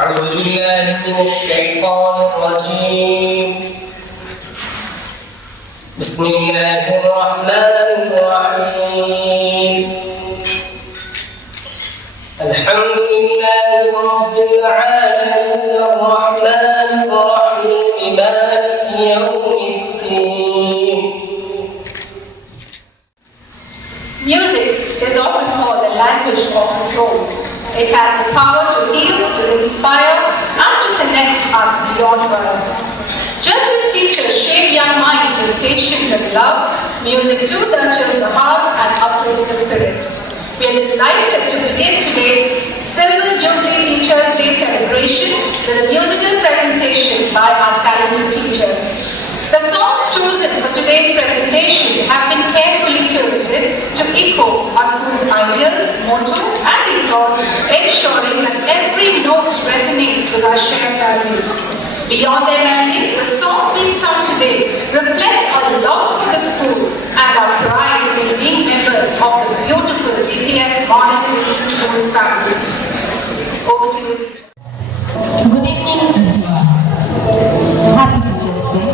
أعوذ بالله من الشيطان الرجيم. بسم الله الرحمن الرحيم. الحمد لله رب العالمين الرحمن الرحيم مالك يوم الدين. Music is often called the language of the soul. It has the power to heal, to inspire, and to connect us beyond words. Just as teachers shape young minds with patience and love, music too nurtures the heart and uplifts the spirit. We are delighted to begin today's Silver Jubilee Teachers' Day celebration with a musical presentation by our talented teachers. The songs chosen for today's presentation have been carefully curated to echo our school's ideas, motto, and ethos, ensuring that every note resonates with our shared values. Beyond their melody, the songs being sung today reflect our love for the school and our pride in being members of the beautiful DPS-Modern Indian School family. Over to you, teacher. Good evening, everyone. Happy Teachers' Day.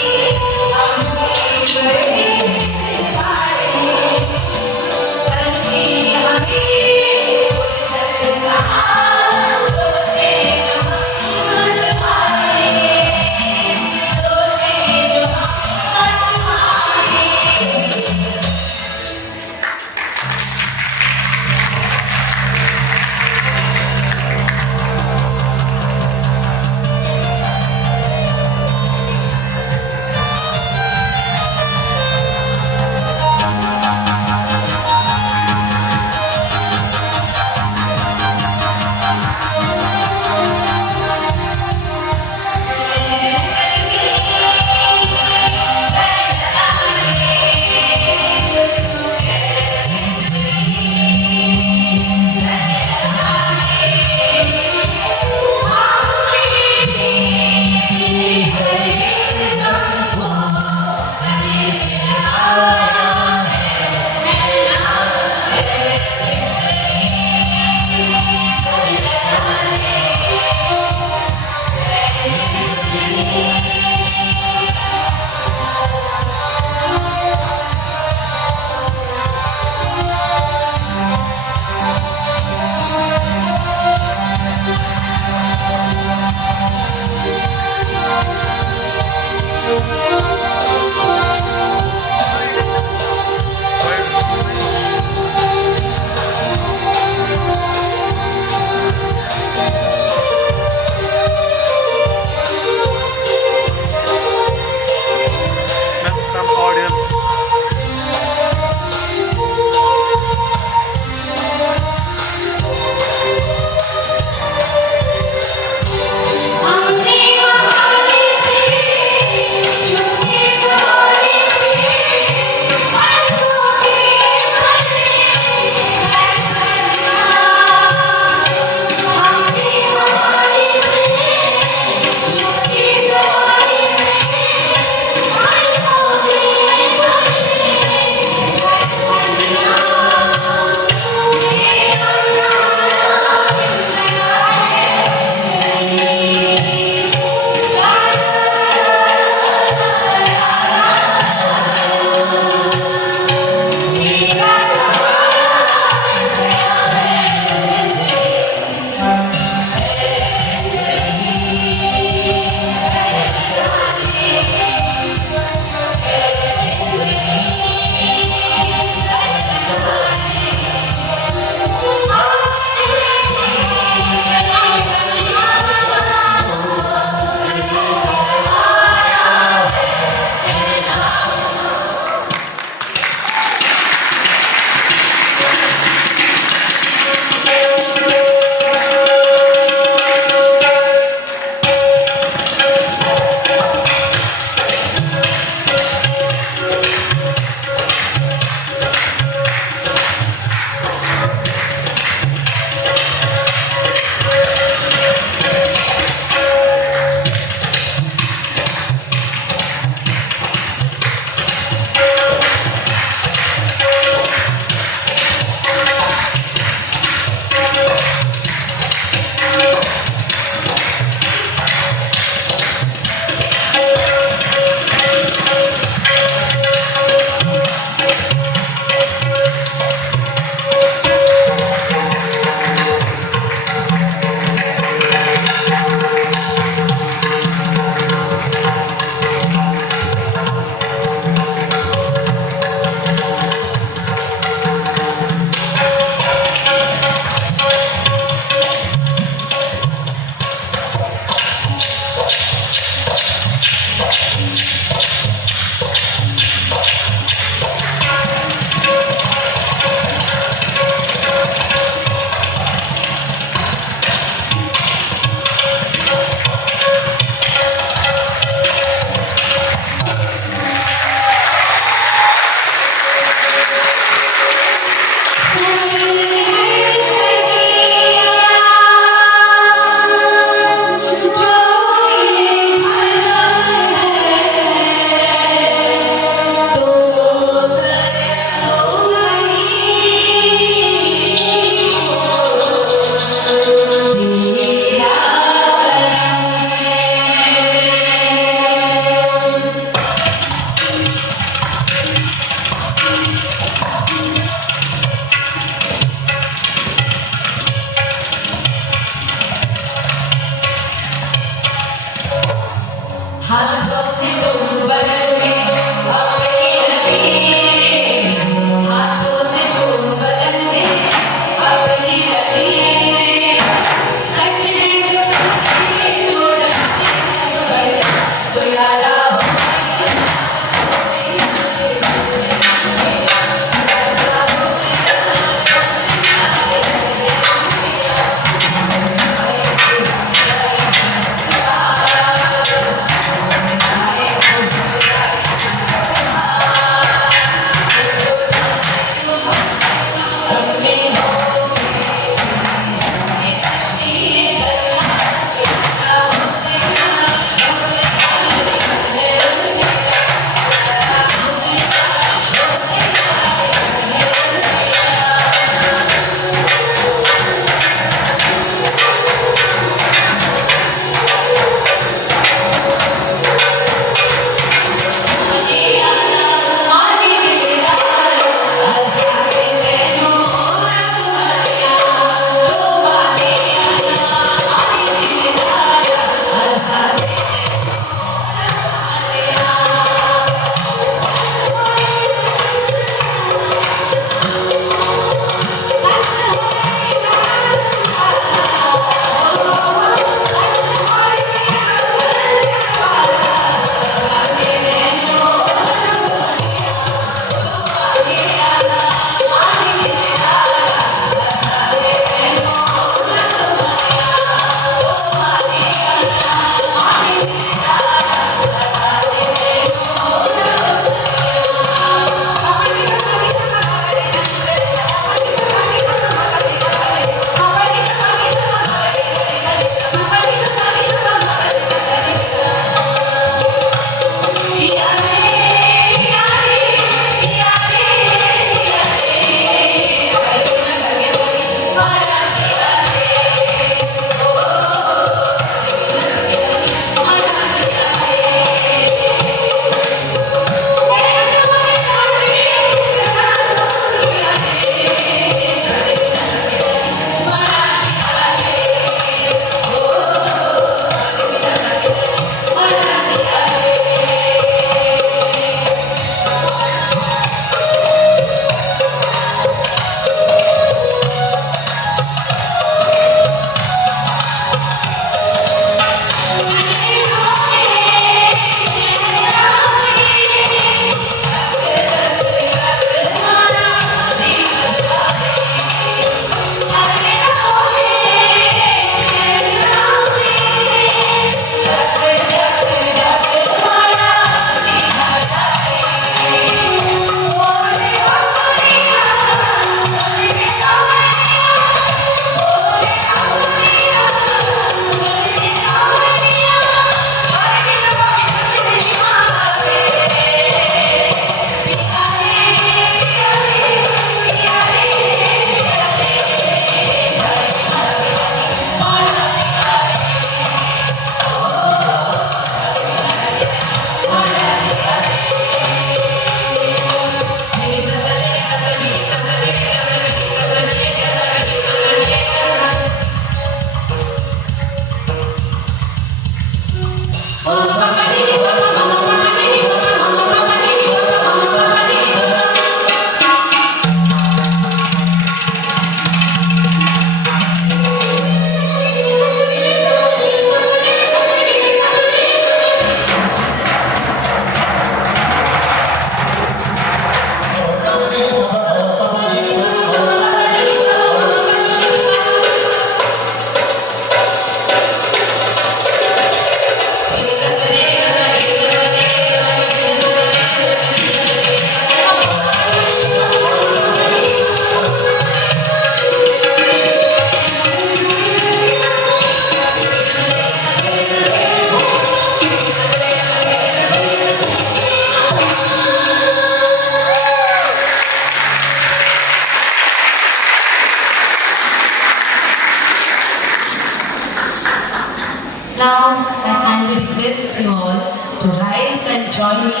Now, I kindly request you all to rise and join me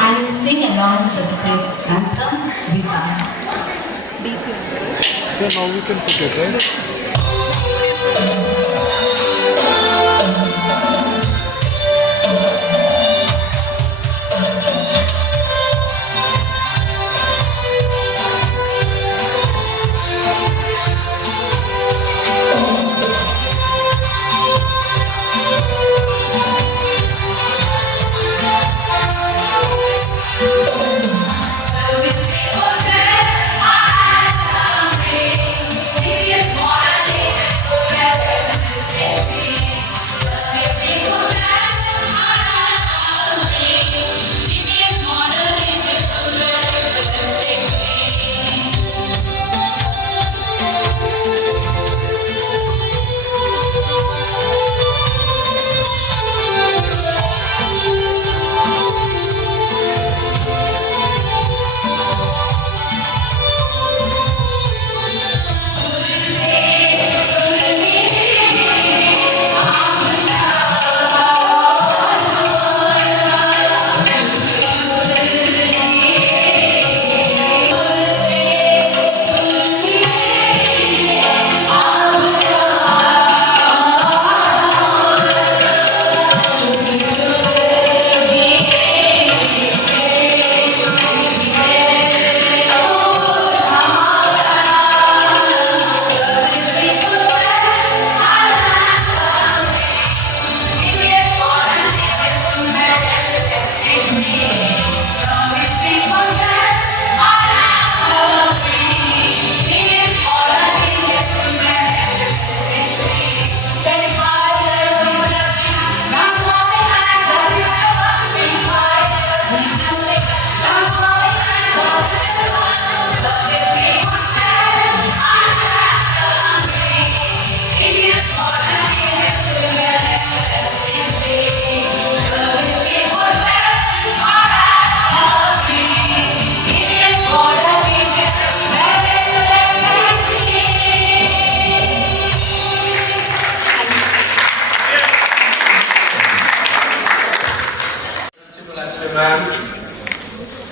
and sing along the DPS anthem with us. Then now we can put it, right?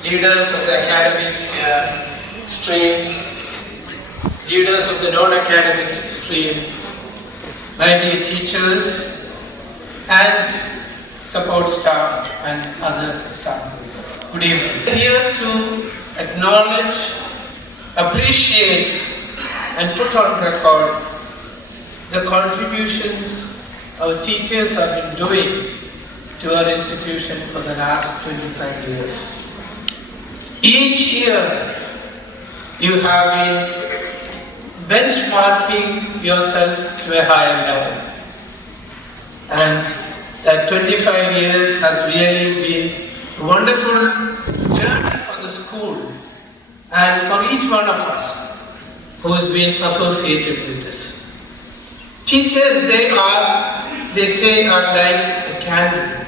Leaders of the academic stream, leaders of the non-academic stream, my dear teachers and support staff and other staff. Good evening. We are here to acknowledge, appreciate and put on record the contributions our teachers have been doing to our institution for the last 25 years. Each year, you have been benchmarking yourself to a higher level. And that 25 years has really been a wonderful journey for the school and for each one of us who has been associated with this. Teachers, they say, are like a candle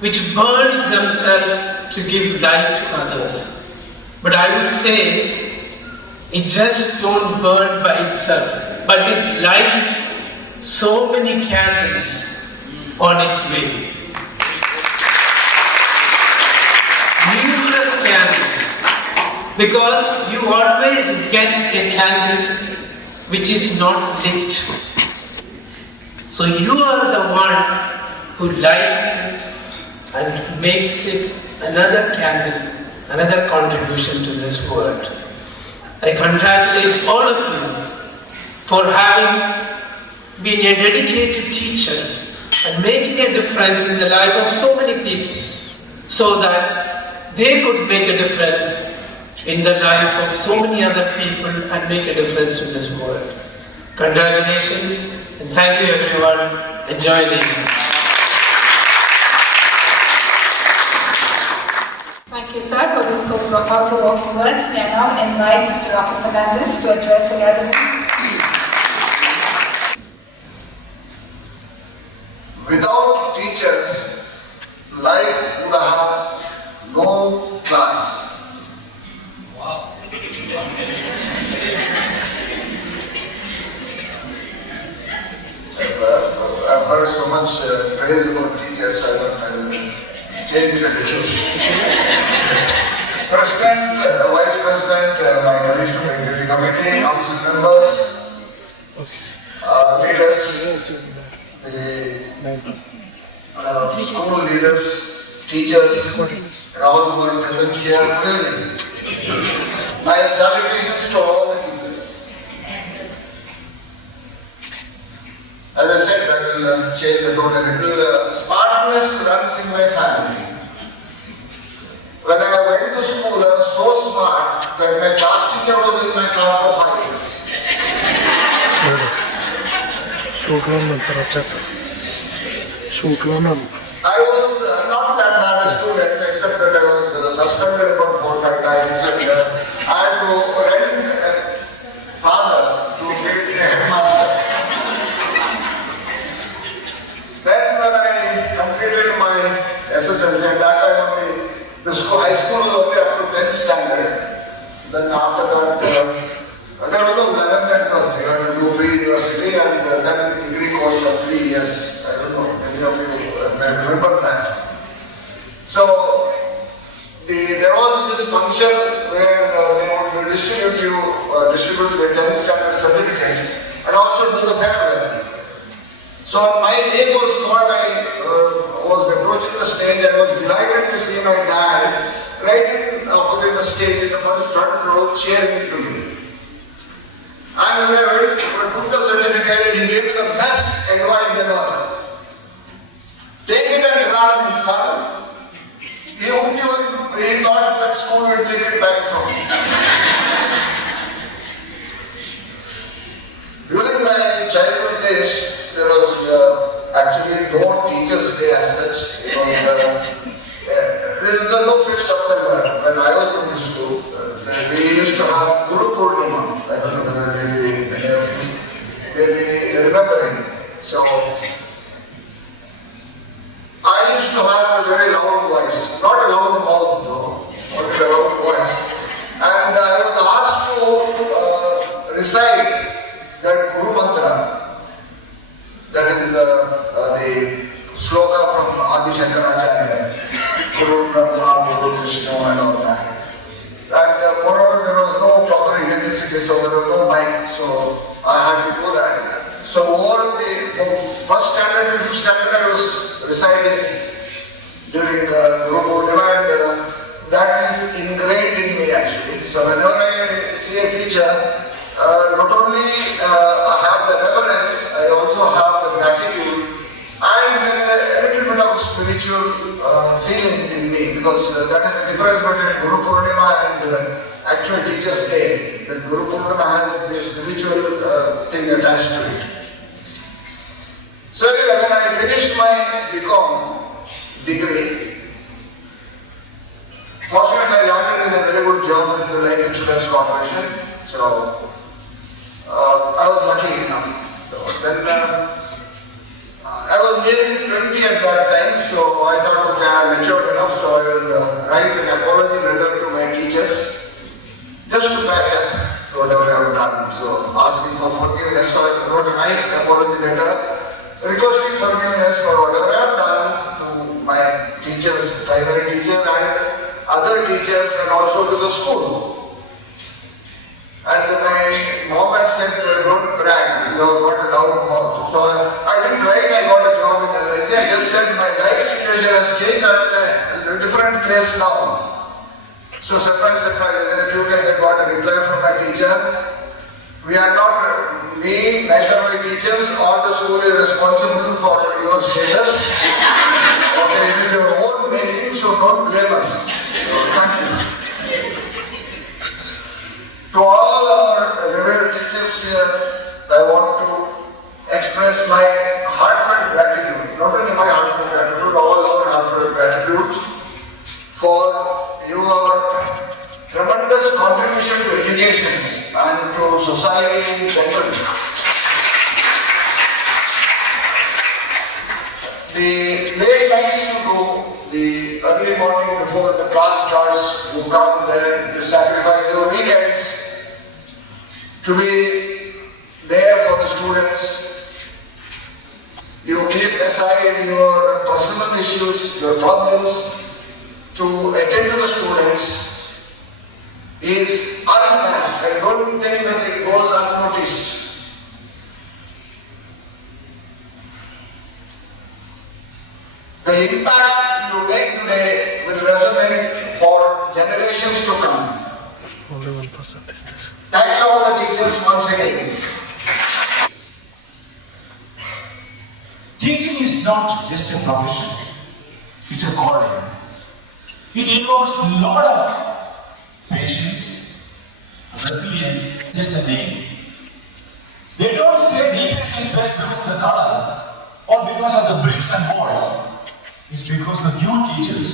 which burns themselves to give light to others. But I would say it just don't burn by itself, but it lights so many candles on its way. Numerous candles, because you always get a candle which is not lit. So you are the one who lights it and makes it another candle, another contribution to this world. I congratulate all of you for having been a dedicated teacher and making a difference in the life of so many people so that they could make a difference in the life of so many other people and make a difference to this world. Congratulations and thank you everyone. Enjoy the evening. Thank you, sir, for those thought-provoking words. May I now invite Mr. Rafi Fernandez to address the gathering. Without teachers, life would have no class. Wow. That's right. so much praise about teachers, so I thought I will change it a little. President, Vice President, my colleagues from the Executive Committee, Council members, leaders, the school leaders, teachers, and all who are present here, good evening. My salutations to all the teachers. As I said, I will change the tone a little. Smartness runs in my family. When I went to school, I was so smart that my class teacher was in my class for 5 years. I was not that bad a student, except that I was suspended about 4 or 5 times, and I had to rent a father to meet the headmaster. Then when I completed my SSLC, at that time only, the high school was only up to 10th standard. Then after that, there was no 11th and 12th. You had to do pre-university and then degree course for 3 years. I don't know, many of you may remember that. So, there was this function where they wanted to distribute the 10th standard certificates and also do the farewell. So my name was called, I was approaching the stage, I was delighted to see my dad right opposite the stage in the front row cheering to me. And when I took the certificate, he gave me the best advice ever. Take it and run, son. He thought that school would take it back from me. During my childhood days, there was actually no Teachers' Day as such. It was no 5th September when I was going to school. We used to have Guru Purnima. I don't know whether many of you may be remembering. So I used to have a very loud voice, not a loud mouth though, but a loud voice. And I was asked to recite that Guru Mantra. That is the sloka from Adi Shankaracharya, Guru Brahma, Guru Vishnu and all that. And moreover, there was no proper electricity, so there was no mic, so I had to do that. So from 1st standard to 5th standard, I was reciting during Guru Purnima, and that is ingrained in me actually. So whenever I see a teacher, not only I have the reverence, I also have the gratitude, and there is a little bit of spiritual feeling in me, because that is the difference between Guru Purnima and actual Teachers' Day. The Guru Purnima has the spiritual thing attached to it. So anyway, when I finished my BCom degree, fortunately I landed in a very good job with the Life Insurance Corporation. So I was lucky enough. So then I was nearly 20 at that time, so I thought, okay, I am matured enough, so I will write an apology letter to my teachers, just to patch up to whatever I have done. So asking for forgiveness, so I wrote a nice apology letter, requesting forgiveness for whatever I have done to my teachers, primary teacher and other teachers, and also to the school. And my mom had said, don't brag, you have got a loud mouth. So I didn't write, I got a job in LIC. I just said my life situation has changed, I'm in a different place now. So surprise, in a few days I got a reply from my teacher. We are not, me, neither my teachers or the school is responsible for your status. Okay, it is your own making, so don't blame us. So thank you. To all our revered teachers here, I want to express my heartfelt gratitude, not only my heartfelt gratitude, all our heartfelt gratitude for your tremendous contribution to education and to society in general. The late nights you go, the early morning before the class starts, you come there, you sacrifice your weekends to be there for the students. You keep is unmatched. I don't think that it goes unnoticed. The impact you make today will resonate for generations to come. Only 1% is there. Thank you all the teachers once again. Teaching is not just a profession, it's a calling. It involves a lot of patience, resilience, just a name. They don't say DPS is best because of the color or because of the bricks and walls. It's because of you teachers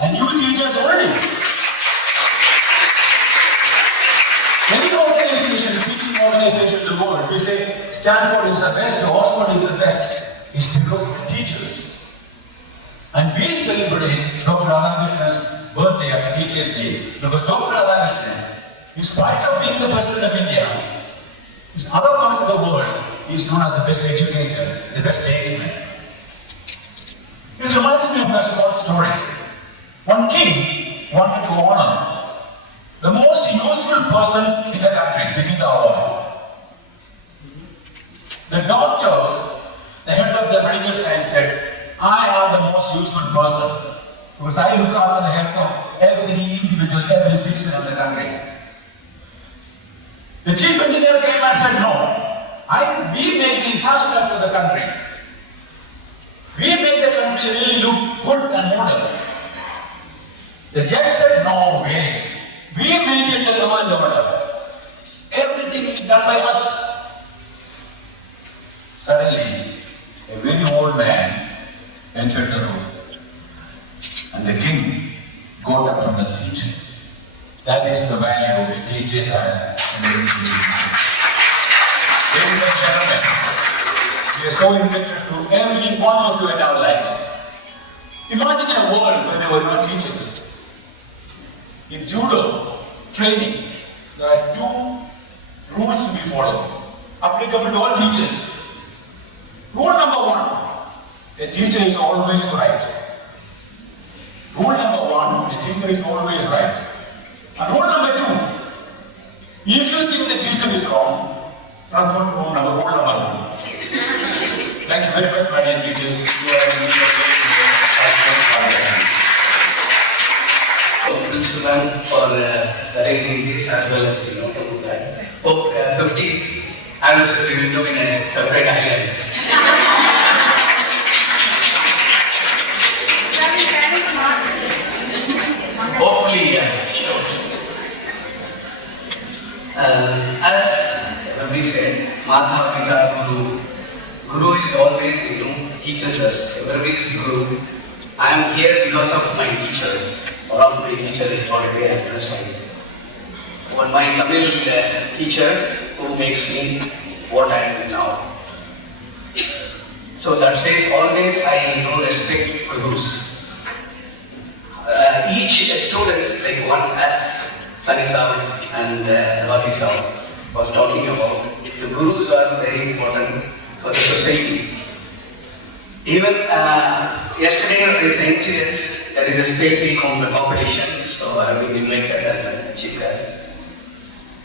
and you teachers only. Any organization, teaching organization in the world, we say Stanford is the best, Oxford is the best. It's because of the teachers. And we celebrate Dr. Radhakrishna's birthday as a Teacher's Day because Dr. Radhakrishnan, in spite of being the President of India, in other parts of the world, he is known as the best educator, the best statesman. This reminds me of a small story. One king wanted to honor the most useful person in the country, taking the award. The doctor, the head of the medical science, said, I am the most useful person because I look after the health of every individual, every citizen of the country. The chief engineer came and said, no, we make the infrastructure of the country. We make the country really look good and modern. The judge said, no way. We maintain the law and order. Everything is done by us. Suddenly, a very old man entered the room. And the king got up from the seat. That is the value a teacher has in every institution. Ladies and gentlemen, we are so indebted to every one of you in our lives. Imagine a world where there were no teachers. In judo training, there are two rules to be followed, applicable to all teachers. Rule number one, a teacher is always right. Rule number one, a teacher is always right. And rule number two, if you think the teacher is wrong, transfer to rule number one. Thank you very much, my dear teachers. You are Principal for raising this as well as to that. Hope 15th anniversary we will do in a separate island. Hopefully, sure. As we said, Mata Pita Guru. Guru is always, teaches us. Everybody is Guru. I am here because of my teacher. One of my teachers is already addressed by my Tamil teacher who makes me what I am now. So that says always I respect Gurus. Each student, like one as Sunny Sir and Ravi Sir was talking about, the Gurus are very important for the society. Even yesterday there is an incident, there is a spelling competition, so I have been invited as a chief guest.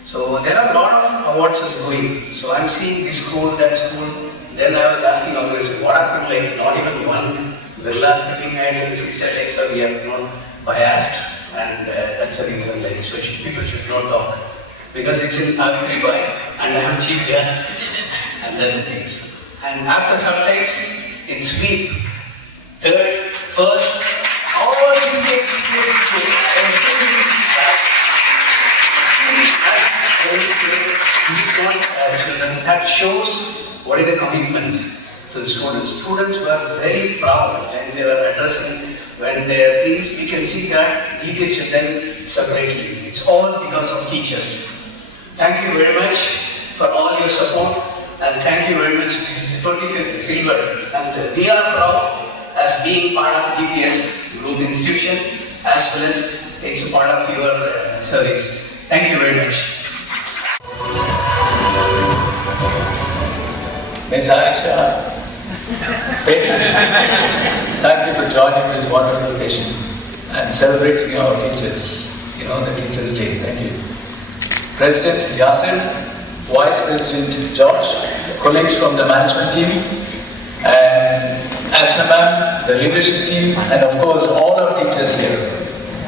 So there are a lot of awards going. So I am seeing this school, that school. Then I was asking always, what happened, like not even one Birla stepping ahead and he said, like, sir, we are not biased, and that's the reason, like, so people should not talk. Because it's in Savitri Bai, and I am chief guest, and that's the things. And after some times, in sweep, third, first, all in case, and this is not children. That shows what is the commitment to the students. Students were very proud and they were addressing when there are things we can see that DPS children separately. It's all because of teachers. Thank you very much for all your support. And thank you very much. This is 25th Silver, and we are proud as being part of DPS group institutions as well as it's a part of your service. Thank you very much. Ms. Aisha, Patron, thank you for joining this wonderful occasion and celebrating our teachers, the Teachers' Day. Thank you. President Yasir, Vice President George, colleagues from the management team, and Asna ma'am, the leadership team, and of course all our teachers here,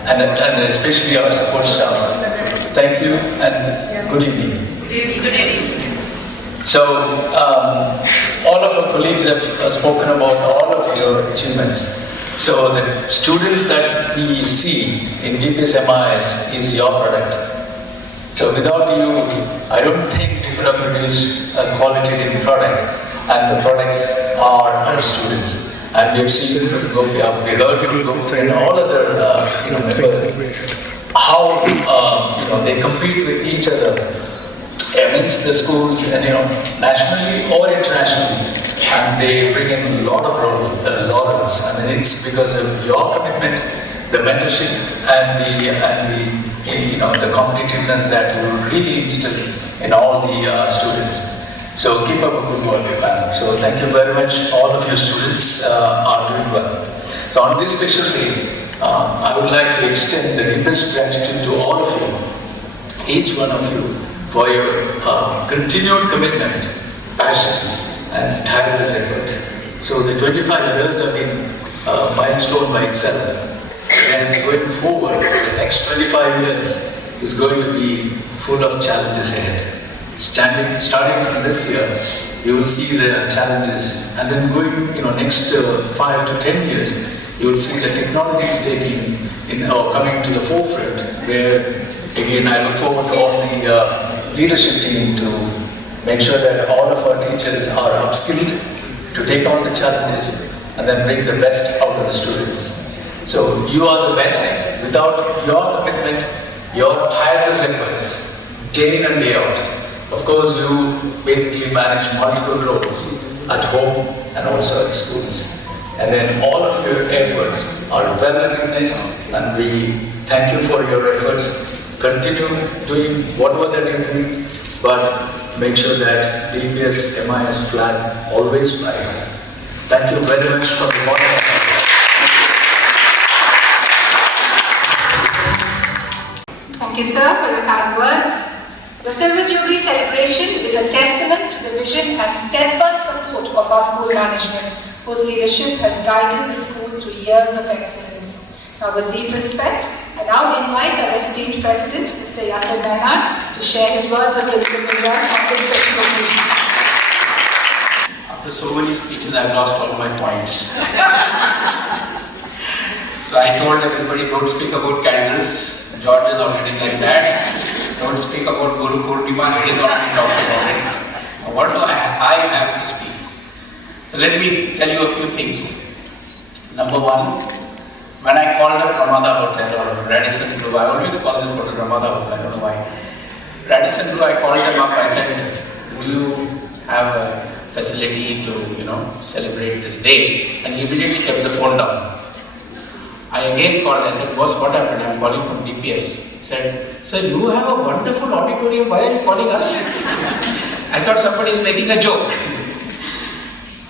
and especially our support staff. Thank you and good evening. Good evening. So, all of our colleagues have spoken about all of your achievements. So, the students that we see in DPS-MIS is your product. So, without you, I don't think we could have produced a qualitative product, and the products are our students. And we've seen it from Gopi, we heard from Gopi and all other members, how they compete with each other amongst the schools and nationally or internationally, and they bring in a lot of laurels. I mean, it's because of your commitment, the mentorship, and the competitiveness that you really instill in all the students. So keep up a good work, man. So thank you very much. All of your students are doing well. So on this special day, I would like to extend the deepest gratitude to all of you, each one of you, for your continued commitment, passion, and tireless effort. So the 25 years have been a milestone by itself. And going forward, the next 25 years is going to be full of challenges ahead. Starting from this year, you will see the challenges, and then going, next 5 to 10 years, you will see the technology is coming to the forefront. Where again, I look forward to all the leadership team to make sure that all of our teachers are upskilled to take on the challenges and then bring the best out of the students. So you are the best. Without your commitment, your tireless efforts, day in and day out. Of course, you basically manage multiple roles at home and also at schools. And then all of your efforts are well recognized, and we thank you for your efforts. Continue doing whatever that you're doing, but make sure that DPS-MIS flag always fly high. Thank you very much for the bottom of my heart. Thank you, sir, for your kind words. The Silver Jubilee celebration is a testament to the vision and steadfast support of our school management, whose leadership has guided the school through years of excellence. Now, with deep respect, I now invite our esteemed President, Mr. Yasir Nainar, to share his words of wisdom with us on this special occasion. After so many speeches, I've lost all my points. So I told everybody, don't speak about candles. George is already like that. Don't speak about Guru Purnima, he is already talked about it. What do I have to speak? So let me tell you a few things. Number one, when I called up Ramada Hotel or Radisson Blu, I always call this hotel Ramada Hotel, I don't know why. Radisson Blu, I called them up, I said, do you have a facility to, celebrate this day? And he immediately kept the phone down. I again called, I said, boss, what happened? I'm calling from DPS. He said, sir, you have a wonderful auditorium, why are you calling us? I thought somebody is making a joke.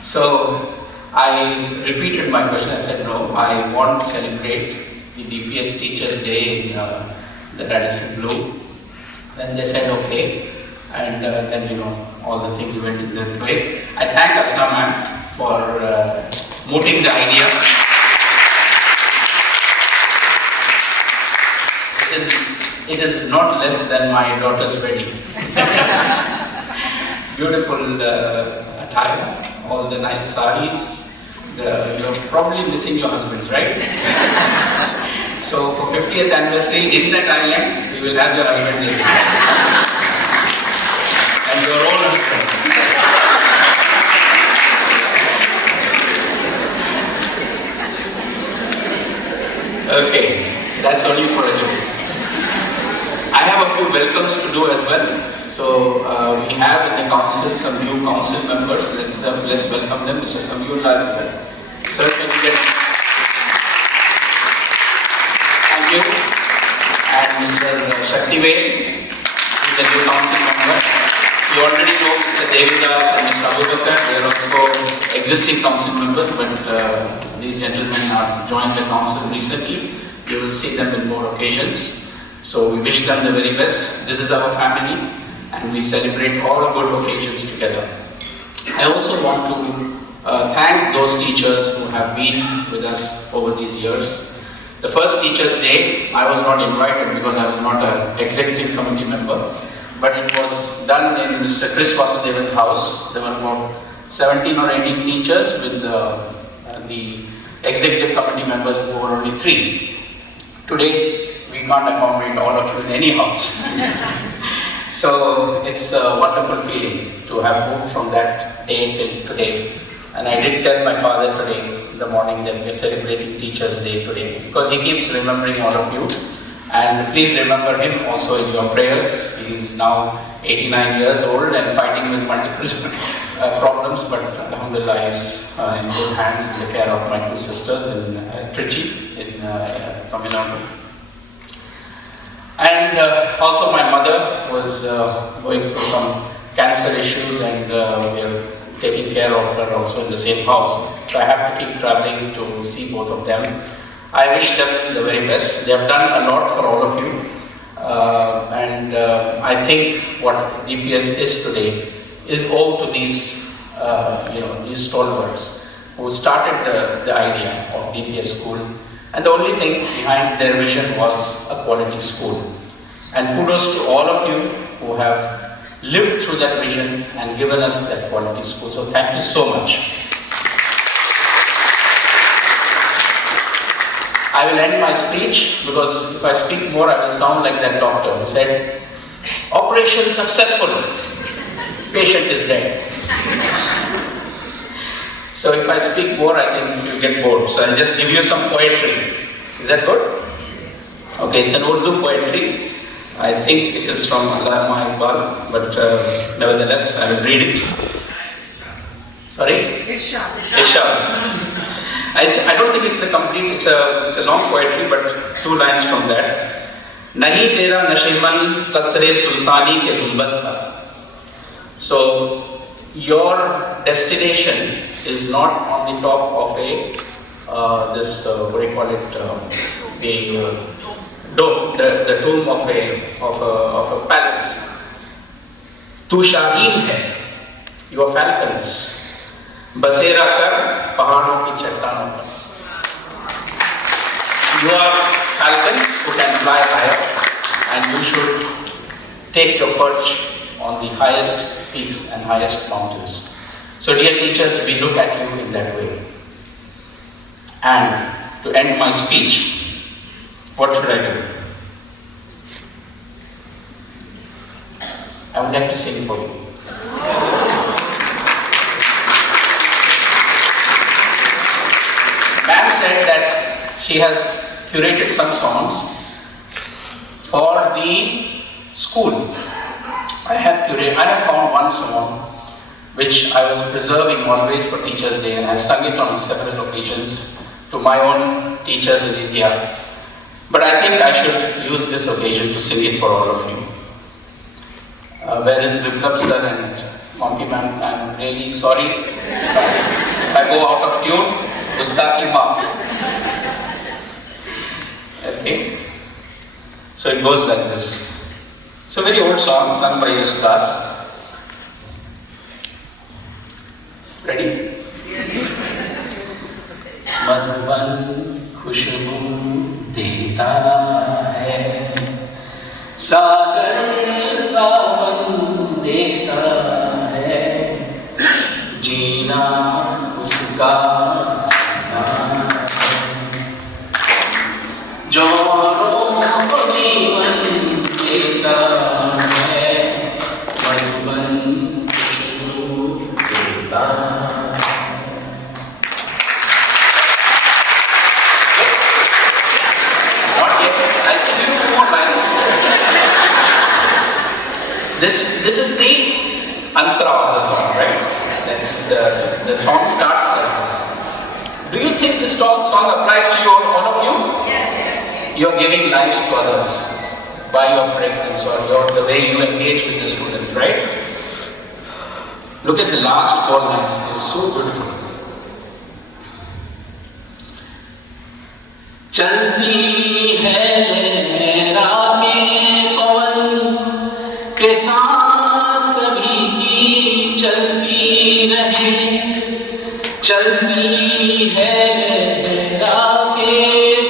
So I repeated my question. I said, no, I want to celebrate the DPS Teachers Day in the Radisson Blu. Then they said, okay. And then, all the things went in that way. I thank Asna ma'am for mooting the idea. It is not less than my daughter's wedding. Beautiful attire. All the nice saris, you're probably missing your husband, right? So for 50th anniversary in that island, we will have your husbands in. And your own husband. Okay, that's only for a joke. I have a few welcomes to do as well. So we have in the council some new council members. Let's welcome them. Mr. Samyullah is here. Sir, can you get? Thank you. And Mr. Shaktivel is the new council member. You already know Mr. Devidas and Mr. Abubakar. They are also existing council members, but these gentlemen have joined the council recently. You will see them in more occasions. So we wish them the very best. This is our family and we celebrate all good occasions together. I also want to thank those teachers who have been with us over these years. The first Teachers' Day, I was not invited because I was not an executive committee member, but it was done in Mr. Chris Vasudevan's house. There were about 17 or 18 teachers with the executive committee members who were only 3. Today, we can't accommodate all of you in any house. So it's a wonderful feeling to have moved from that day till today. And I did tell my father today in the morning that we are celebrating Teachers' Day today because he keeps remembering all of you. And please remember him also in your prayers. He is now 89 years old and fighting with multiple problems, but alhamdulillah is in good hands in the care of my 2 sisters in Trichy in Tamil Nadu. And also my mother was going through some cancer issues and we are taking care of her also in the same house. So I have to keep traveling to see both of them. I wish them the very best. They have done a lot for all of you. I think what DPS is today is owed to these, these stalwarts who started the idea of DPS school. And the only thing behind their vision was a quality school. And kudos to all of you who have lived through that vision and given us that quality school. So thank you so much. I will end my speech because if I speak more, I will sound like that doctor who said, "Operation successful, patient is dead." So if I speak more, I think you get bored. So I'll just give you some poetry. Is that good? Okay, it's an Urdu poetry. I think it is from Allama Iqbal, but nevertheless, I will read it. Sorry? Isha. I don't think it's the complete, it's a long poetry, but 2 lines from that. Nahi tera nasheman kasre sultani ke gumbad ka. So, your destination is not on the top of a, what do you call it, the dome, the tomb of a palace. Tu shaheen hai, you are falcons. बसेरा कर पहाड़ों की चट्टानों पर. You are falcons who can fly higher, and you should take your perch on the highest peaks and highest mountains. So dear teachers, we look at you in that way. And to end my speech, what should I do? I would like to sing for you. Ma'am said that she has curated some songs for the school. I have found one song which I was preserving always for Teachers' Day, and I have sung it on several occasions to my own teachers in India. But I think I should use this occasion to sing it for all of you. Where is Biplab sir and Mompi ma'am? I'm really sorry if I go out of tune. Gustaki maaf. Okay. So it goes like this. It's a very old song sung by Yasir. Ready? Madhuban खुशबू देता है, सागर सावन देता है, जीना उसका जीना है, जोरों को जीवन देता है, मधुबन खुशबू देता है. This is the antra of the song, right? The song starts like this. Do you think this song applies to you, all of you? Yes. You are giving lives to others by your fragrance or the way you engage with the students, right? Look at the last 4 lines. It's so beautiful. चलती है राहें कि सांस सभी की चलती रहे, चलती है लहरा के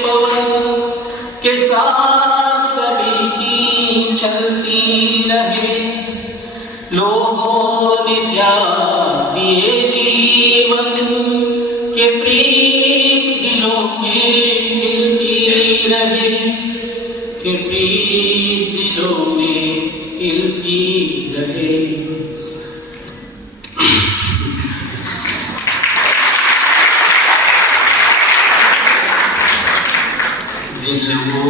पवन, कि सांस सभी की चलती रहे। लोगों ने त्याग दिए जीवन के प्रीत दिलों में खिलती रहे, कि प्रीत दिलों में खिलती रहे। दिल वो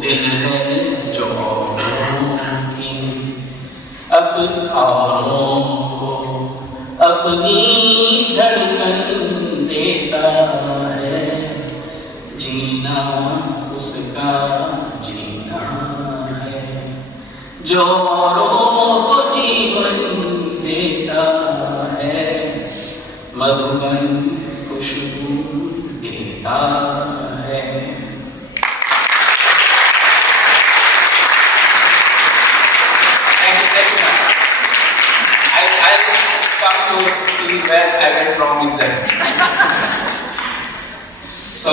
दिल है जो औरों की औरों को अपनी धड़कन देता है, जीना उसका जीना है, जो औरों को जीवन देता है, मधुबन खुशबू देता है। Come to see where I went wrong with them. So,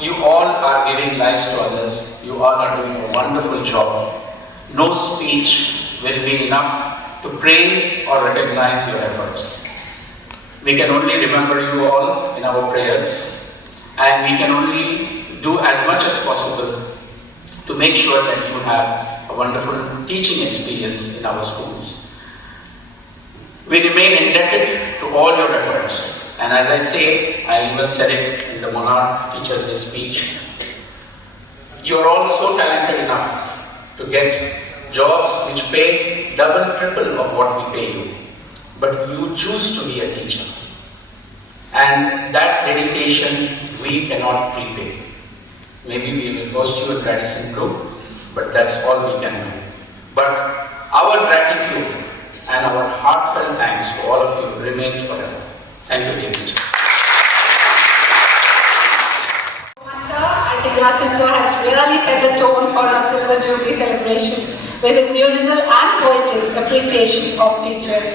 you all are giving lives to others. You all are doing a wonderful job. No speech will be enough to praise or recognize your efforts. We can only remember you all in our prayers, and we can only do as much as possible to make sure that you have a wonderful teaching experience in our schools. We remain indebted to all your efforts, and as I say, I even said it in the Monarch Teachers' Day speech, you are all so talented enough to get jobs which pay double, triple of what we pay you, but you choose to be a teacher, and that dedication we cannot prepay. Maybe we will host you at Radisson Blu, but that's all we can do. But our gratitude and our heartfelt thanks to all of you remains forever. Thank you, dear teachers. I think Yasir sir has really set the tone for our Silver Jubilee celebrations with his musical and poetic appreciation of teachers.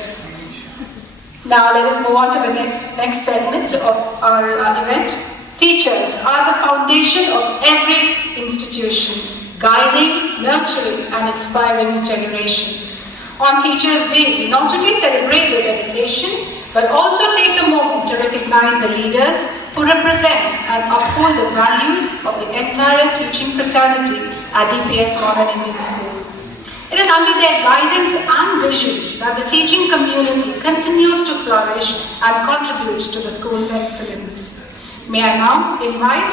Now let us move on to the next segment of our event. Teachers are the foundation of every institution, guiding, nurturing and inspiring generations. On Teachers' Day, we not only celebrate their dedication, but also take a moment to recognize the leaders who represent and uphold the values of the entire teaching fraternity at DPS-Modern Indian School. It is under their guidance and vision that the teaching community continues to flourish and contribute to the school's excellence. May I now invite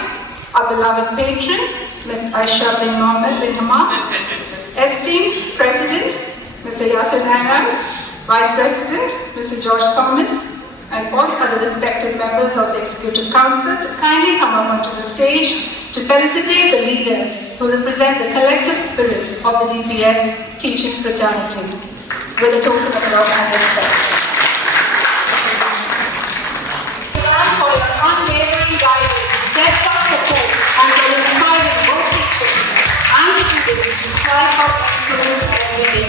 our beloved patron, Ms. Aisha Bint Hammam, esteemed President, Mr. Yasir Nainar, Vice President, Mr. George Thomas, and all other respected members of the Executive Council to kindly come up onto the stage to felicitate the leaders who represent the collective spirit of the DPS teaching fraternity with a token of love and respect. Thank you for your unwavering guidance, steadfast support, and for inspiring both teachers and students to strive for excellence every day.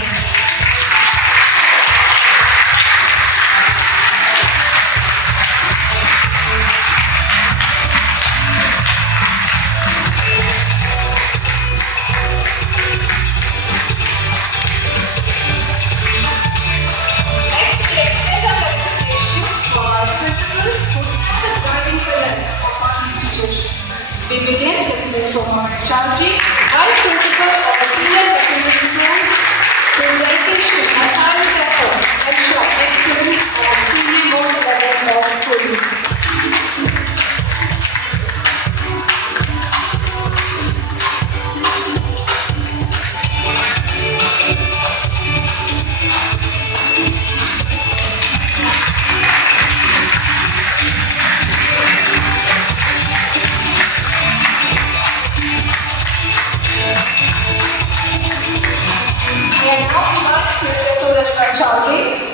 We begin with Ms. Somar Chatterjee, Vice Principal of the Senior Secondary School, whose dedication and tireless efforts ensure excellence at the senior most level of schooling.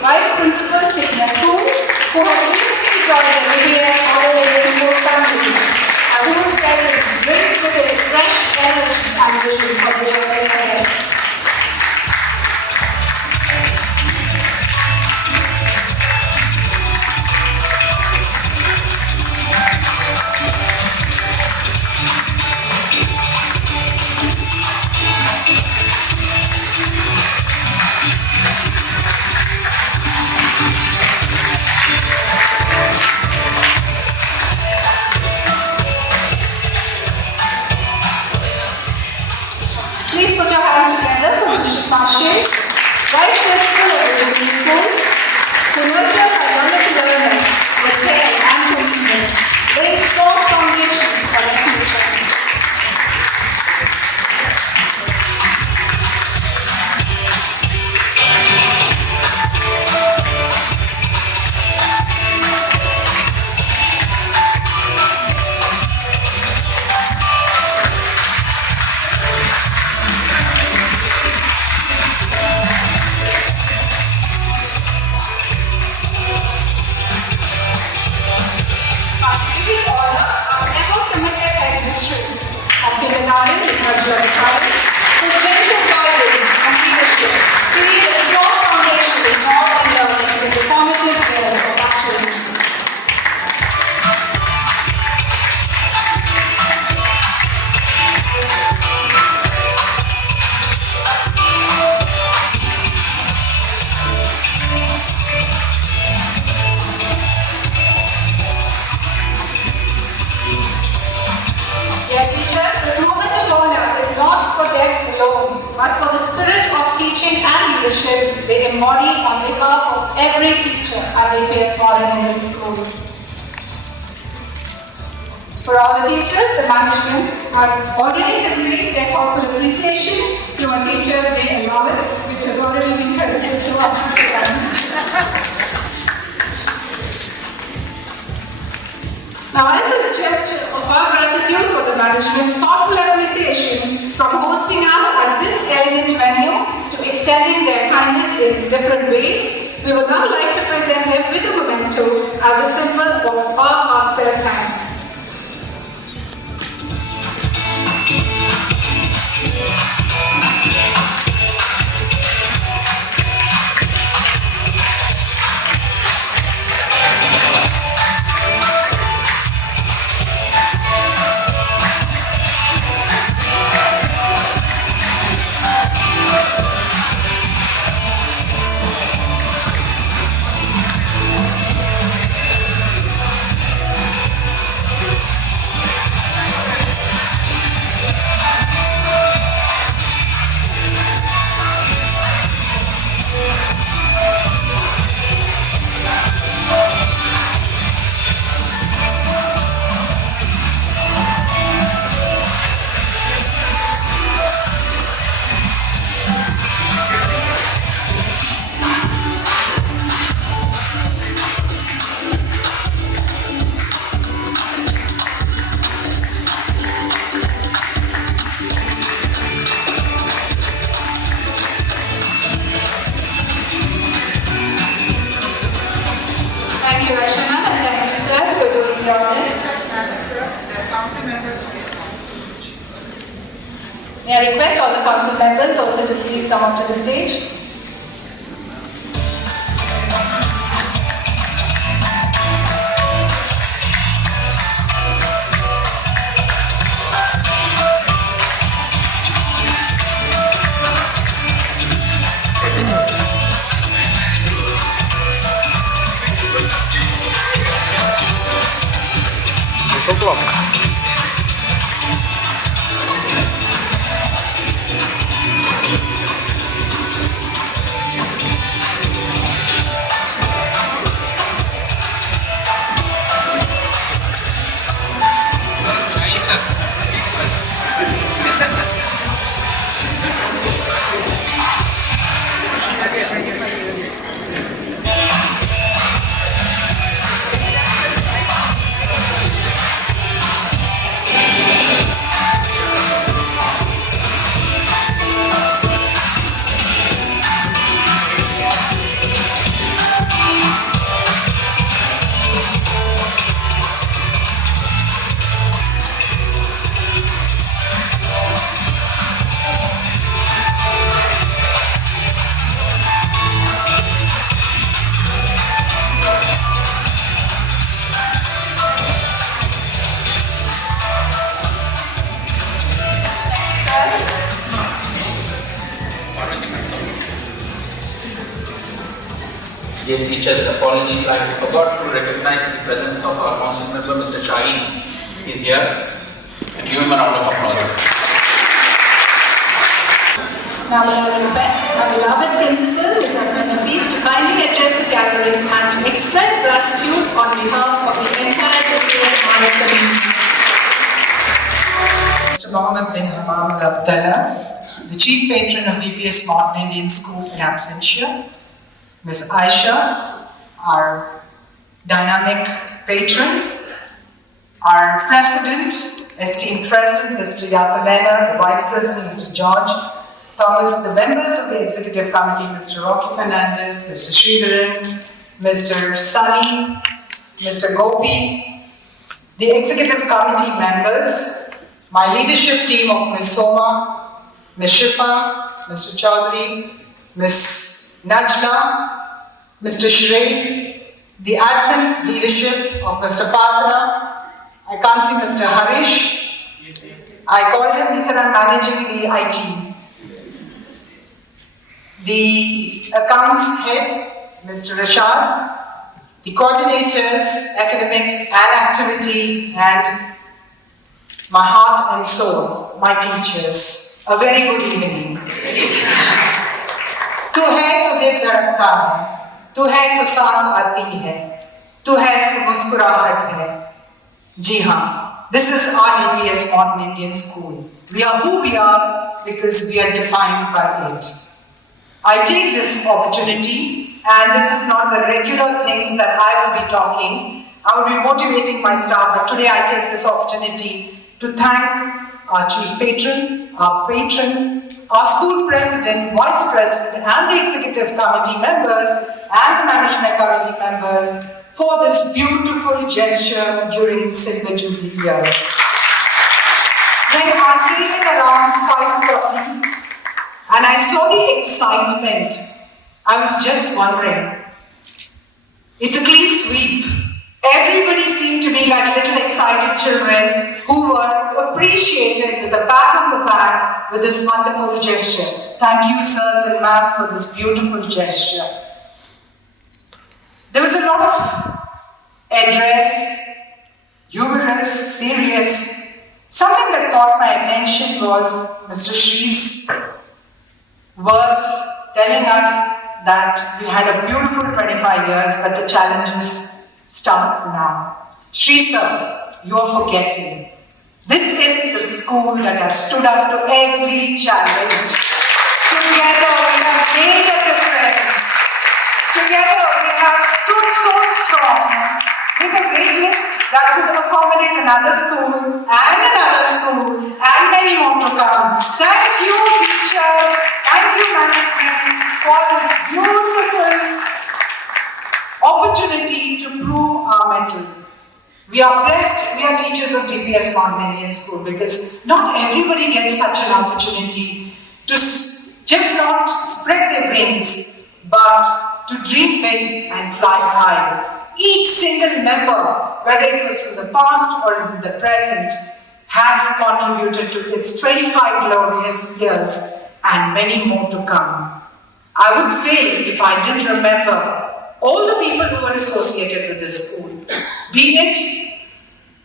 Vice Principal, Senior School, who has recently joined the DPS-Modern Indian School family, and whose presence brings with it fresh energy and vision for the journey ahead. they embody on behalf of every teacher at DPS-Modern Indian School. For all the teachers, the management have already conveyed their thoughtful appreciation through a Teachers' Day allowance, which has already been credited to our programs. Now, as a gesture of our gratitude for the management's thoughtful appreciation from hosting us at this elegant venue to extending their kindness in different ways, we would now like to present them with a memento as a symbol of our heartfelt thanks. Thank you, Aisha ma'am, and Headmistress for doing the honors. May I request all the council members also to please come up to the stage. Dear teachers, apologies, I forgot to recognize the presence of our council member, Mr. Shaheen. He's here, and give him a round of applause. Now I will request our beloved principal, Ms. Asna Nafees, to kindly address the gathering and to express gratitude on behalf of the entire DPS-Modern community. Mr. Mohammed bin Hammam Abdallah, the Chief Patron of DPS-Modern Indian School in absentia, Ms. Aisha, our dynamic patron, our President, esteemed President, Mr. Yasir Nainar, the Vice President, Mr. George Thomas, the members of the Executive Committee, Mr. Rocky Fernandez, Mr. Sridharan, Mr. Sunny, Mr. Gopi, the Executive Committee members, my leadership team of Ms. Soma, Ms. Shifa, Mr. Chaudhary, Ms. Najla, Mr. Shrey, the admin leadership of Mr. Patra. I can't see Mr. Harish. I called him, he said I'm managing the IT. The accounts head, Mr. Rashad, the coordinators, academic and activity, and my heart and soul, my teachers. A very good evening. तू है तो दिल धड़कता है, तू है तो सांस आती है, तू है तो मुस्कुराहट है. जी हाँ, this is our DPS Modern Indian School. We are who we are because we are defined by it. I take this opportunity, and this is not the regular things that I will be talking. I will be motivating my staff, but today I take this opportunity to thank our chief patron, our school president, vice president, and the executive committee members and the management committee members for this beautiful gesture during Silver Jubilee year. When I came in around 5:40 and I saw the excitement, I was just wondering, it's a clean sweep. Everybody seemed to be like little excited children who were appreciated with a pat on the back with this wonderful gesture. Thank you, sirs and ma'am, for this beautiful gesture. There was a lot of address, humorous, serious. Something that caught my attention was Mr. Shree's words telling us that we had a beautiful 25 years, but the challenges start now. Shri sir, you are forgetting. This is the school that has stood up to every challenge. Together we have made a difference. Together we have stood so strong with a radius that would accommodate another school and many more to come. Thank you, teachers. Thank you, management, for this beautiful opportunity to prove our mettle. We are blessed, we are teachers of DPS Modern Indian School, because not everybody gets such an opportunity to just not spread their wings, but to dream big and fly high. Each single member, whether it was from the past or is in the present, has contributed to its 25 glorious years and many more to come. I would fail if I didn't remember all the people who were associated with this school, be it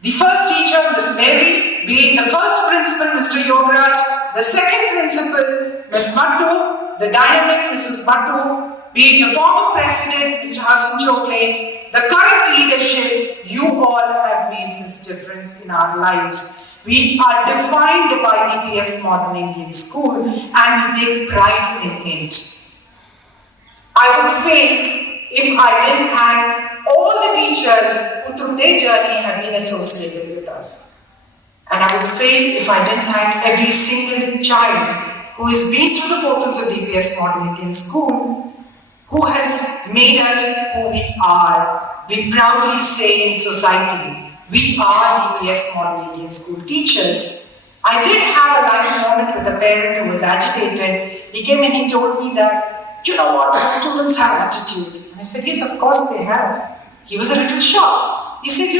the first teacher, Miss Mary, be it the first principal, Mr. 𝐒𝐢𝐥𝐯, the second principal, Miss Mattu, the dynamic Mrs. Mattu, be it the former president, Mr. Hassan Chokle, the current leadership, you all have made this difference in our lives. We are defined by DPS Modern Indian School and we take pride in it. I would fail if I didn't thank all the teachers who through their journey have been associated with us. And I would fail if I didn't thank every single child who has been through the portals of DPS Modern Indian School, who has made us who we are. We proudly say in society, we are DPS Modern Indian School teachers. I did have a life moment with a parent who was agitated. He came and he told me that, you know what, our students have attitude. I said, yes, of course they have. He was a little shocked. He said,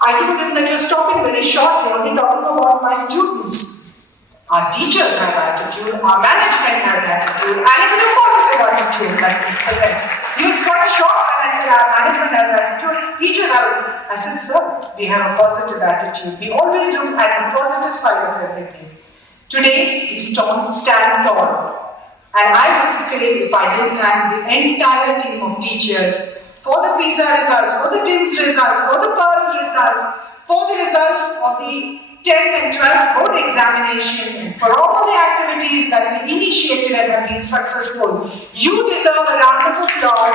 I told him that you're stopping very short. You're only talking about my students. Our teachers have attitude, our management has attitude, and it is a positive attitude that we possess. He was quite shocked when I said our management has attitude, teachers have. I said, sir, we have a positive attitude. We always look at the positive side of everything. Today, we stand tall. And I would say, if I didn't thank the entire team of teachers for the PISA results, for the TIMSS results, for the PEARLS results, for the results of the 10th and 12th board examinations, and for all the activities that we initiated and have been successful, you deserve a round of applause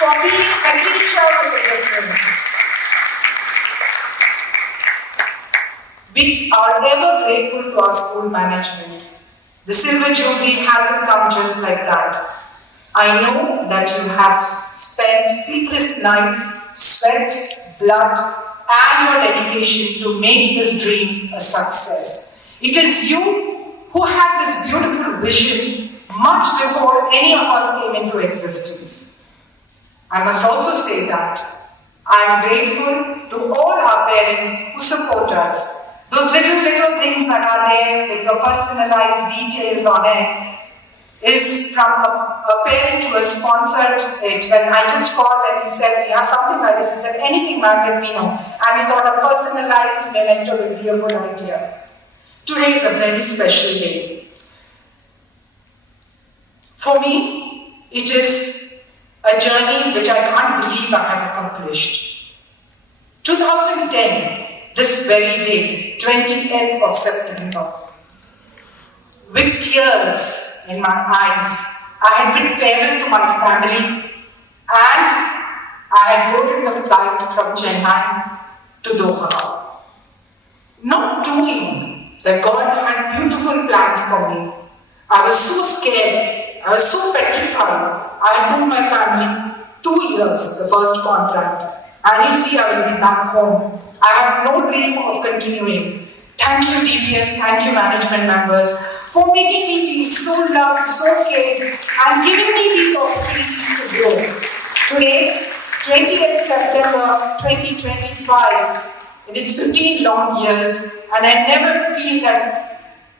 for being a teacher with a difference. We are ever grateful to our school management. The Silver Jubilee hasn't come just like that. I know that you have spent sleepless nights, sweat, blood, and your dedication to make this dream a success. It is you who had this beautiful vision much before any of us came into existence. I must also say that I am grateful to all our parents who support us. Those little things that are there with your personalized details on it is from a parent who has sponsored it. When I just called and he said, we have something like this, he said, anything ma'am, let me know. And we thought a personalized memento would be a good idea. Today is a very special day. For me, It is a journey which I can't believe I have accomplished. 2010, this very day, 20th of September, with tears in my eyes, I had bid farewell to my family and I had boarded the flight from Chennai to Doha. Not knowing that God had beautiful plans for me. I was so scared, I was so petrified. I had told my family 2 years, the first contract. And you see, I will be back home. I have no dream of continuing. Thank you DPS, thank you management members for making me feel so loved, so cared and giving me these opportunities to grow. Today, 20th September 2025, it's 15 long years and I never feel that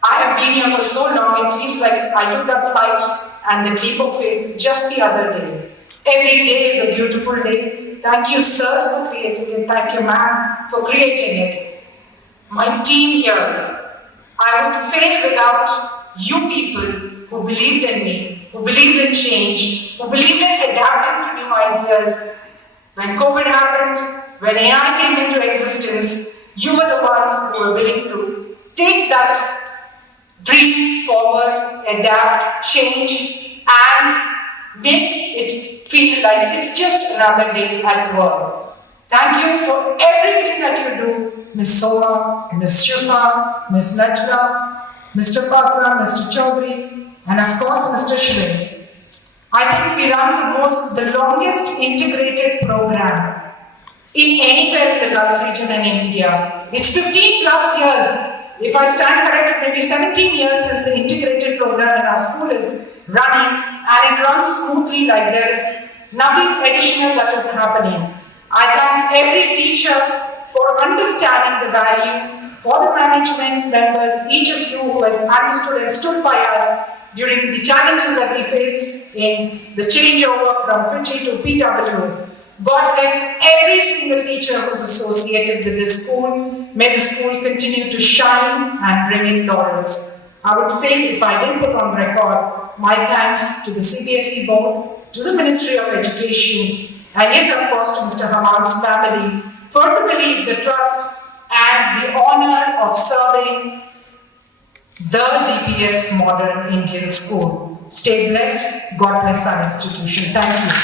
I have been here for so long. It feels like I took that flight and the leap of faith just the other day. Every day is a beautiful day. Thank you sirs for creating it. Thank you ma'am for creating it. My team here, I would fail without you people who believed in me, who believed in change, who believed in adapting to new ideas. When COVID happened, when AI came into existence, you were the ones who were willing to take that dream forward, adapt, change, and make it feel like it's just another day at work. Thank you for everything that you do, Ms. Soma, Ms. Shubha, Ms. Najla, Mr. Patra, Mr. Chaudhary, and of course Mr. Shimmering. I think we run the longest integrated program in anywhere in the Gulf region and in India. It's 15 plus years. If I stand corrected, maybe 17 years since the integrated program in our school is running, and it runs smoothly like there is nothing additional that is happening. I thank every teacher for understanding the value, for the management members, each of you who has understood and stood by us during the challenges that we face in the changeover from Fiji to PW. God bless every single teacher who is associated with this school. May the school continue to shine and bring in laurels. I would fail if I didn't put on record my thanks to the CBSE board, to the Ministry of Education, and yes, of course, to Mr. Hammam's family for the belief, the trust, and the honor of serving the DPS-Modern Indian School. Stay blessed. God bless our institution. Thank you.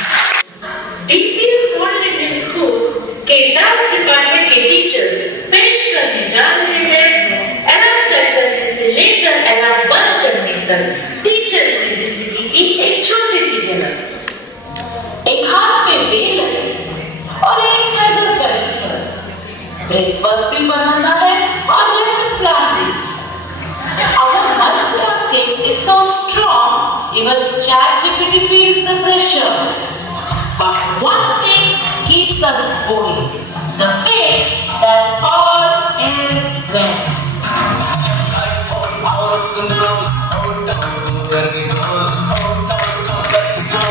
DPS-Modern Indian School के 10 department के teachers पेश करने जा रहे हैं alarm set करने से लेकर अलार्म बंद करने तक टीचर्स की जिंदगी की एक छोटी सी झलक। एक हाथ में बेल है और एक नजर पर ब्रेकफास्ट भी बनाना है और लेसन प्लान भी। Our multitasking is so strong, even ChatGPT feels the pressure. But one thing keeps us going, the faith that all is well. Out of control, where we go, where we go,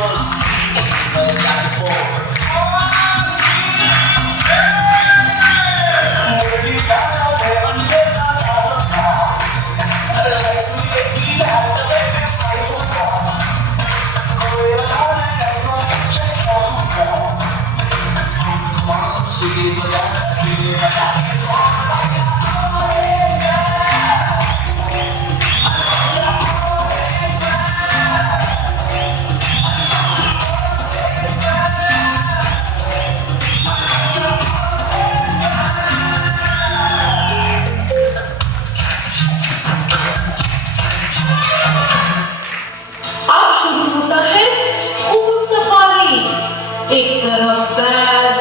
एक तरफ bag,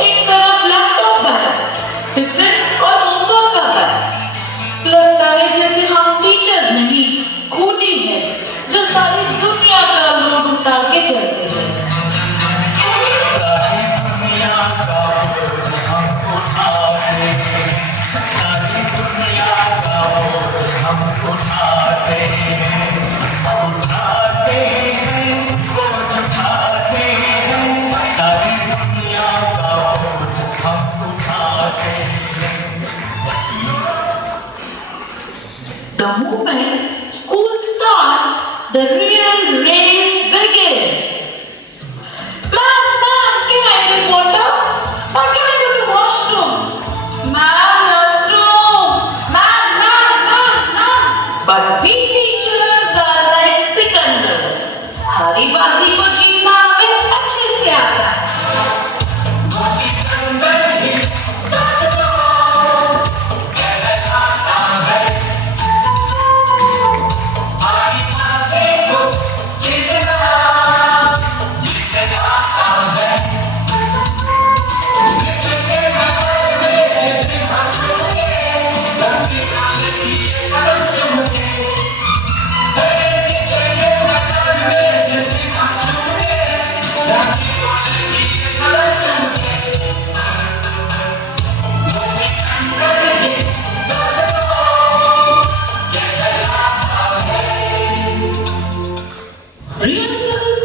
एक तरफ laptop bag, tiffin और homework का bag. लगता है जैसे हम टीचर्स नहीं, कूली है जो सारी दुनिया का लोड उठा के चलते हैं। सारी दुनिया का बोझ हम उठाते हैं, सारी दुनिया का बोझ हम उठाते हैं, उठाते हैं, बोझ उठाते हैं, सारी दुनिया का बोझ हम उठाते हैं। The moment school starts, the real race begins.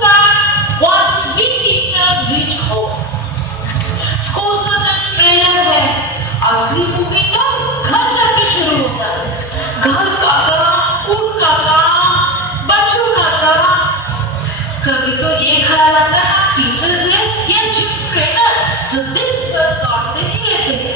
starts once we teachers reach home. School तो जस्ट ट्रेलर है, असली मूवी तो घर जाके शुरू होता है। घर का काम, स्कूल का काम, बच्चों का काम। कभी तो ये ख्याल आता है टीचर्स है या जिम ट्रेनर जो दिन भर दौड़ते ही रहते हैं।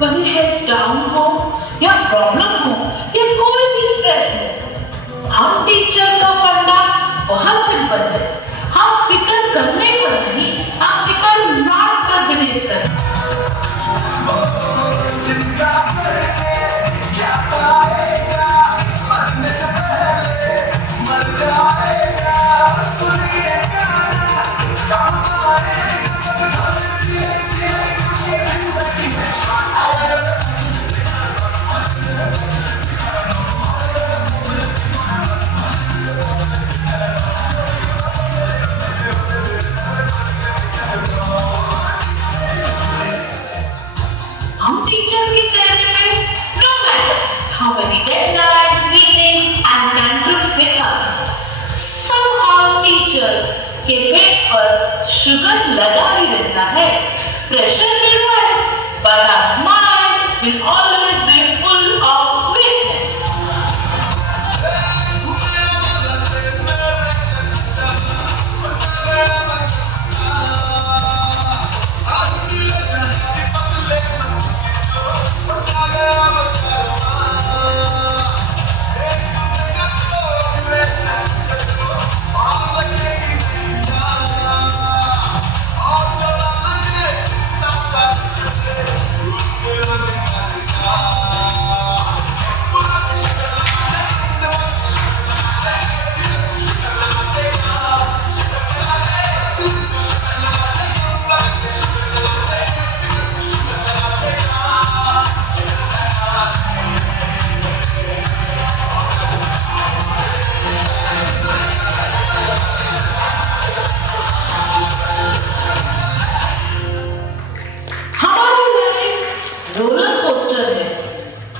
वही हेड डाउन हो या प्रॉब्लम हो या कोई भी स्ट्रेस हो, हम टीचर्स का फंडा बहुत सिंपल है। हम फिक्र करने पर नहीं, हम फिक्र नॉट पर बिलीव करते हैं। How many deadlines, meetings and tantrums hit us. Somehow teachers के फेस पर शुगर लगा ही रहता है. Pressure will rise, but our smile will always be full of sweetness.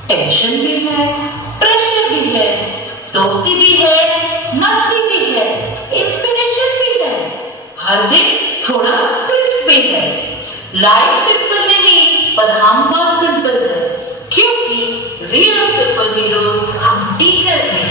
Tension भी है, प्रेशर भी है, दोस्ती भी है, मस्ती भी है, इंस्पिरेशन भी है, हर दिन थोड़ा ट्विस्ट भी है। लाइफ सिंपल नहीं, पर हम बहुत सिंपल है, क्योंकि रियल सुपर हीरोज हम टीचर हैं।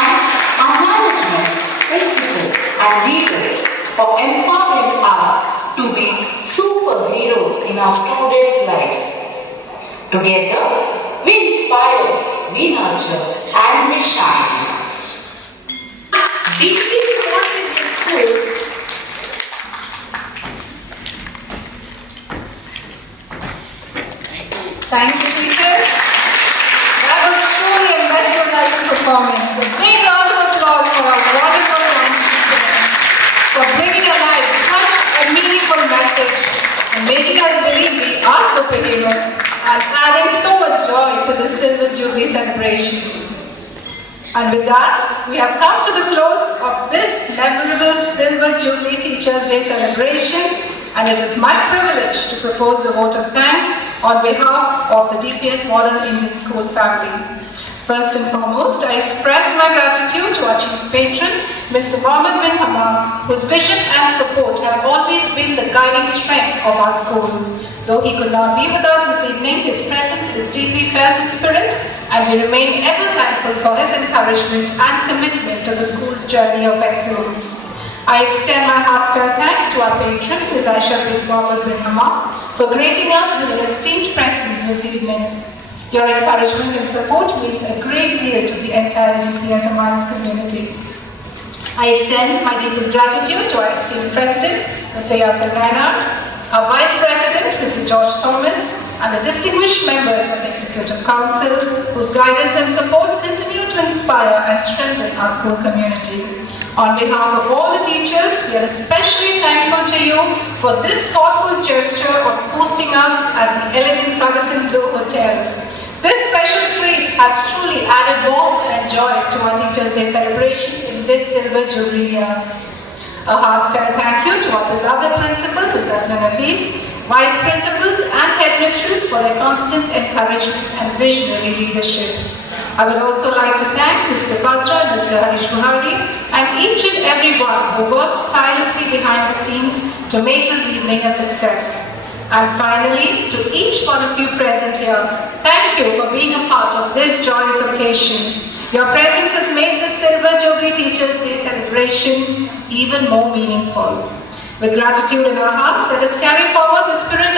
and our management, principal and leaders for empowering us to be superheroes in our students' lives. Together, we inspire, we nurture, and we shine. DPS-Modern Indian School Thank you, teachers. That was truly a mesmerizing performance. A big round of applause for our wonderful dance teacher for bringing alive such a meaningful message and making us believe we are superheroes and adding so much joy to the Silver Jubilee celebration. And with that, we have come to the close of this memorable Silver Jubilee Teachers' Day celebration. And it is my privilege to propose a vote of thanks on behalf of the DPS-Modern Indian School family. First and foremost, I express my gratitude to our Chief Patron, Mr. 𝐸𝐻𝐻 bin Hammam, whose vision and support have always been the guiding strength of our school. Though he could not be with us this evening, his presence is deeply felt in spirit, and we remain ever thankful for his encouragement and commitment to the school's journey of excellence. I extend my heartfelt thanks to our patron, Ms. Aisha Bint Hammam, for gracing us with an esteemed presence this evening. Your encouragement and support mean a great deal to the entire DPS-Modern community. I extend my deepest gratitude to our esteemed President, Mr. Yasir Nainar, our Vice President, Mr. George Thomas, and the distinguished members of the Executive Council, whose guidance and support continue to inspire and strengthen our school community. On behalf of all the teachers, we are especially thankful to you for this thoughtful gesture of hosting us at the elegant Radisson Blu Hotel. This special treat has truly added warmth and joy to our Teachers' Day celebration in this Silver Jubilee year. A heartfelt thank you to our beloved principal, Ms. Asna Nafees, vice principals and headmistress for their constant encouragement and visionary leadership. I would also like to thank Mr. Batra and Mr. Harish Buhari and each and every one who worked tirelessly behind the scenes to make this evening a success. And finally, to each one of you present here, thank you for being a part of this joyous occasion. Your presence has made the Silver Jubilee Teachers' Day celebration even more meaningful. With gratitude in our hearts, let us carry forward the spirit